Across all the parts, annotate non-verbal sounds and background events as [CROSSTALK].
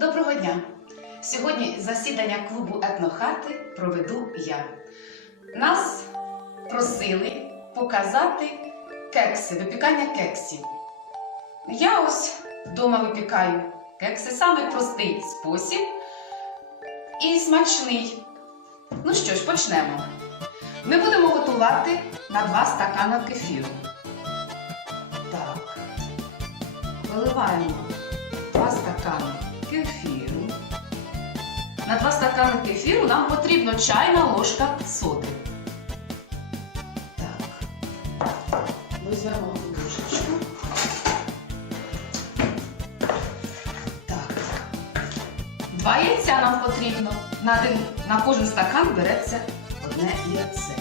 Доброго дня! Сьогодні засідання клубу етнохати проведу я. Нас просили показати кекси, випікання кексів. Я ось вдома випікаю кекси, саме простий спосіб і смачний. Ну що ж, почнемо. Ми будемо готувати на 2 стакана кефіру. Так, виливаємо 2 стакани кефіру. На 2 стакани кефіру нам потрібна чайна ложка соди. Так, візьмемо ложечку. Так. Два яйця нам потрібно. На, один, на кожен стакан береться одне яйце.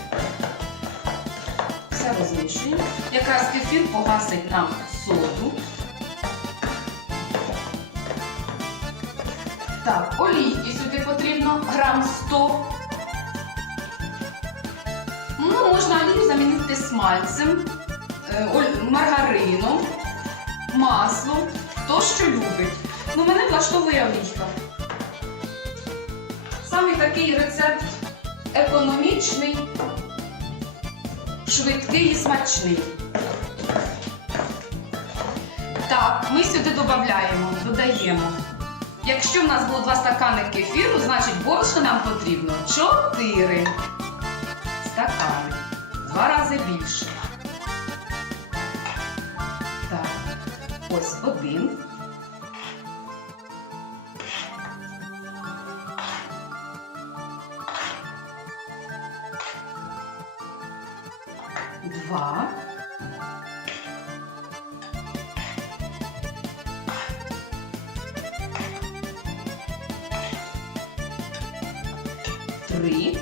Все розмішуємо. Якраз кефір погасить нам соду. Так, олійки сюди потрібно грам 100. Ну, можна олію замінити смальцем, е, маргарином, маслом, хто що любить. Ну, мене влаштовує олійка. Саме такий рецепт економічний, швидкий і смачний. Так, ми сюди додаємо, додаємо. Якщо в нас було 2 стакани кефіру, значить борошна нам потрібно 4 стакани. Два рази більше. Так, ось один. Два. Три.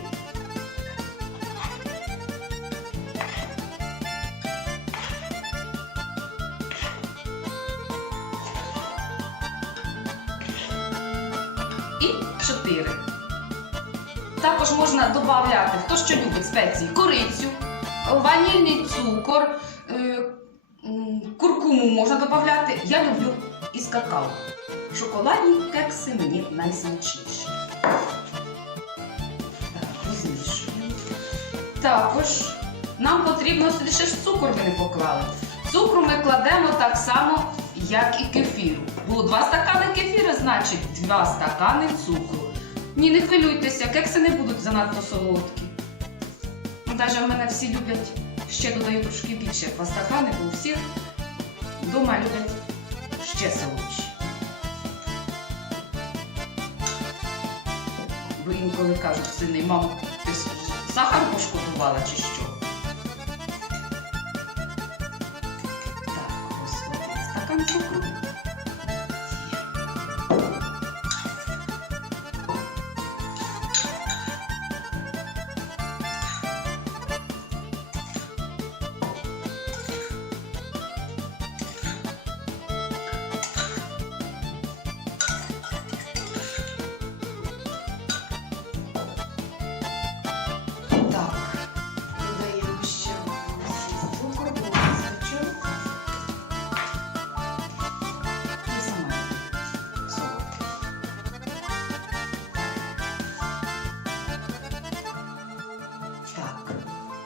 І чотири. Також можна додати, хто що любить спеції, корицю, ванільний цукор, е, куркуму можна додати. Я люблю із какао. Шоколадні кекси мені найсмачніші. Також нам потрібно сюди ж цукор ми не поклали. Цукру ми кладемо так само, як і кефіру. Було 2 стакани кефіру, значить 2 стакани цукру. Ні, не хвилюйтеся, кекси не будуть занадто солодкі. Ну, Навіть в мене всі люблять, ще додаю трошки більше 2 стакани, бо у всіх вдома люблять ще солодші. Бо інколи кажуть сини, мам, ти сахар пошкодувала чи що?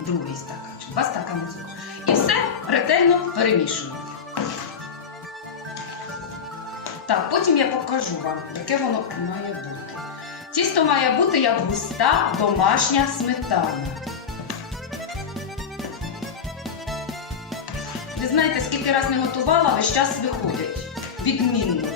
Другий стаканчик, два стакани цукру. І все ретельно перемішуємо. Так, потім я покажу вам, яке воно має бути. Тісто має бути як густа домашня сметана. Ви знаєте, скільки раз не готувала, весь час виходять. Відмінно.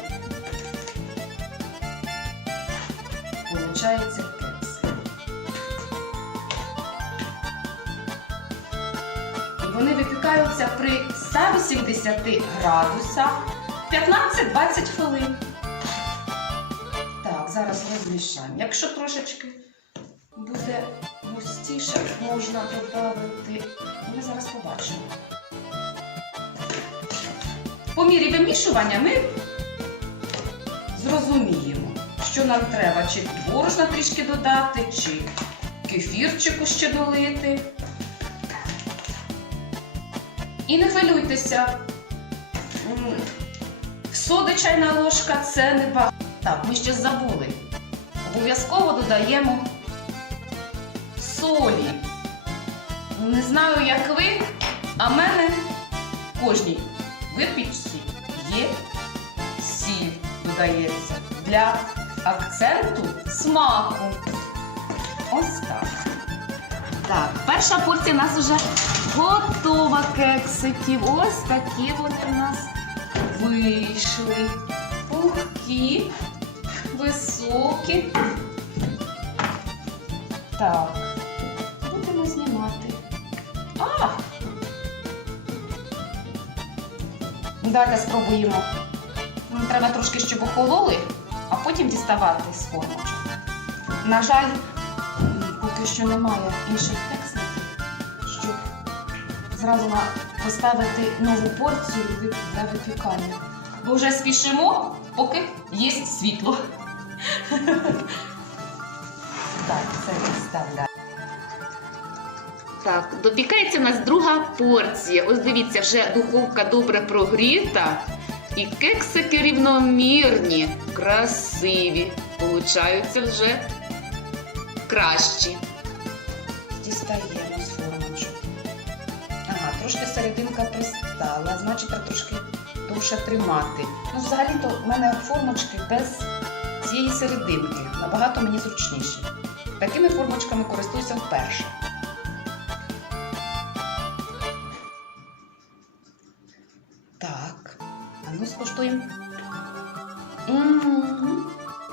Вони випікаються при 180 градусах 15-20 хвилин. Так, зараз розмішаємо. Якщо трошечки буде густіше, можна додати. Ми зараз побачимо. По мірі вимішування ми зрозуміємо, що нам треба, чи борошна трішки додати, чи кефірчику ще долити. І не хвилюйтеся. Соди чайна ложка це не багато. Так, ми ще забули. Обов'язково додаємо солі. Не знаю, як ви, а в мене в кожній випічці є сіль додається для акценту смаку. Ось так. Так, перша порція у нас вже готова кексиків. Ось такі вони у нас вийшли. Пухкі, високі. Так, будемо знімати. А! Давайте спробуємо. Треба трошки, щоб охололи, а потім діставати з формочок. На жаль, поки що немає інших кексиків, щоб зразу поставити нову порцію для випікання. Бо вже спішимо, поки є світло. [LAUGHS] Так, це відставляю. Так, допікається у нас друга порція. Ось дивіться, вже духовка добре прогріта. І кексики рівномірні, красиві. Получаються вже кращі. Дістаємо з формочок. Ага, трошки серединка пристала, значить треба трошки довше тримати. Ну, взагалі-то в мене формочки без цієї серединки. Набагато мені зручніші. Такими формочками користуюся вперше. Так, а ну скуштуємо.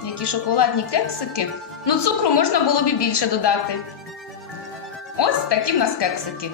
Які шоколадні кексики. Ну, цукру можна було б і більше додати. Ось такі в нас кексики.